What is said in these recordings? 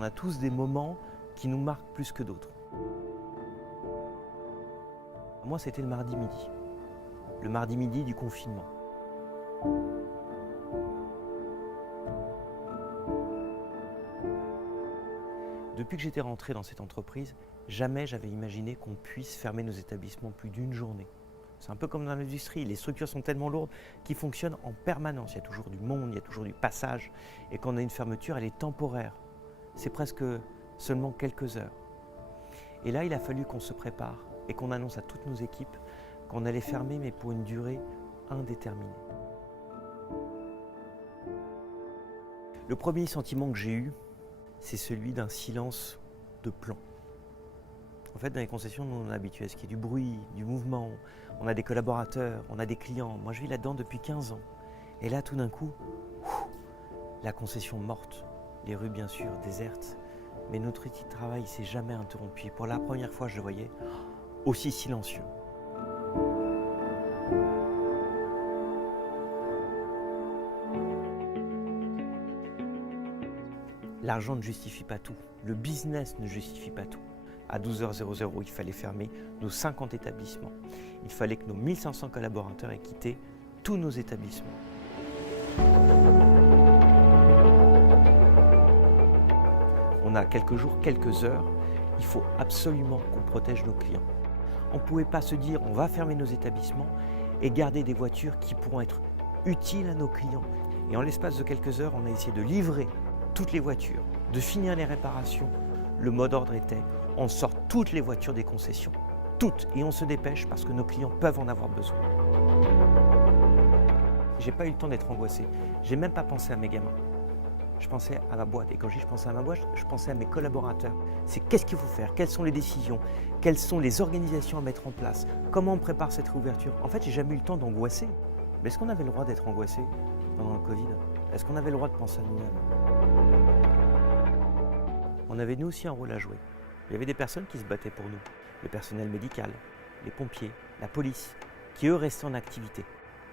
on a tous des moments qui nous marquent plus que d'autres. Moi, c'était le mardi midi. Le mardi midi du confinement. Depuis que j'étais rentré dans cette entreprise, jamais j'avais imaginé qu'on puisse fermer nos établissements plus d'une journée. C'est un peu comme dans l'industrie, les structures sont tellement lourdes qu'ils fonctionnent en permanence. Il y a toujours du monde, il y a toujours du passage. Et quand on a une fermeture, elle est temporaire. C'est presque seulement quelques heures. Et là, il a fallu qu'on se prépare et qu'on annonce à toutes nos équipes qu'on allait fermer, mais pour une durée indéterminée. Le premier sentiment que j'ai eu, c'est celui d'un silence de plomb. En fait, dans les concessions, nous, on est habitués à ce qu'il y ait du bruit, du mouvement. On a des collaborateurs, on a des clients. Moi, je vis là-dedans depuis 15 ans. Et là, tout d'un coup, la concession morte. Les rues, bien sûr, désertes. Mais notre outil de travail ne s'est jamais interrompu. Et pour la première fois, je le voyais aussi silencieux. L'argent ne justifie pas tout. Le business ne justifie pas tout. À 12h00, il fallait fermer nos 50 établissements. Il fallait que nos 1500 collaborateurs aient quitté tous nos établissements. On a quelques jours, quelques heures. Il faut absolument qu'on protège nos clients. On ne pouvait pas se dire on va fermer nos établissements et garder des voitures qui pourront être utiles à nos clients. Et en l'espace de quelques heures, on a essayé de livrer toutes les voitures, de finir les réparations. Le mot d'ordre était on sort toutes les voitures des concessions, toutes, et on se dépêche parce que nos clients peuvent en avoir besoin. J'ai pas eu le temps d'être angoissé, j'ai même pas pensé à mes gamins. Je pensais à ma boîte, et quand je pensais à ma boîte, je pensais à mes collaborateurs. C'est qu'est-ce qu'il faut faire, quelles sont les décisions, quelles sont les organisations à mettre en place, comment on prépare cette réouverture. En fait, j'ai jamais eu le temps d'angoisser. Mais est-ce qu'on avait le droit d'être angoissé pendant le Covid? Est-ce qu'on avait le droit de penser à nous-mêmes? On avait nous aussi un rôle à jouer. Il y avait des personnes qui se battaient pour nous, le personnel médical, les pompiers, la police, qui eux restaient en activité.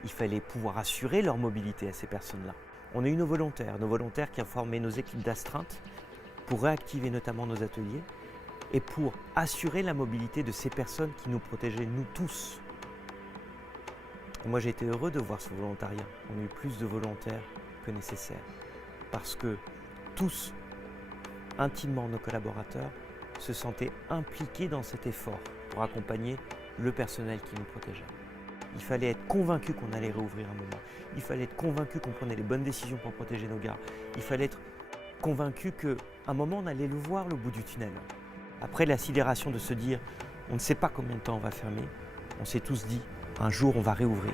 Il fallait pouvoir assurer leur mobilité à ces personnes-là. On a eu nos volontaires qui ont formé nos équipes d'astreinte pour réactiver notamment nos ateliers et pour assurer la mobilité de ces personnes qui nous protégeaient, nous tous. Et moi j'ai été heureux de voir ce volontariat. On a eu plus de volontaires que nécessaire parce que tous, intimement nos collaborateurs, se sentaient impliqués dans cet effort pour accompagner le personnel qui nous protégeait. Il fallait être convaincu qu'on allait réouvrir un moment. Il fallait être convaincu qu'on prenait les bonnes décisions pour protéger nos gars. Il fallait être convaincu qu'à un moment, on allait le voir, le bout du tunnel. Après la sidération de se dire, on ne sait pas combien de temps on va fermer, on s'est tous dit, un jour, on va réouvrir.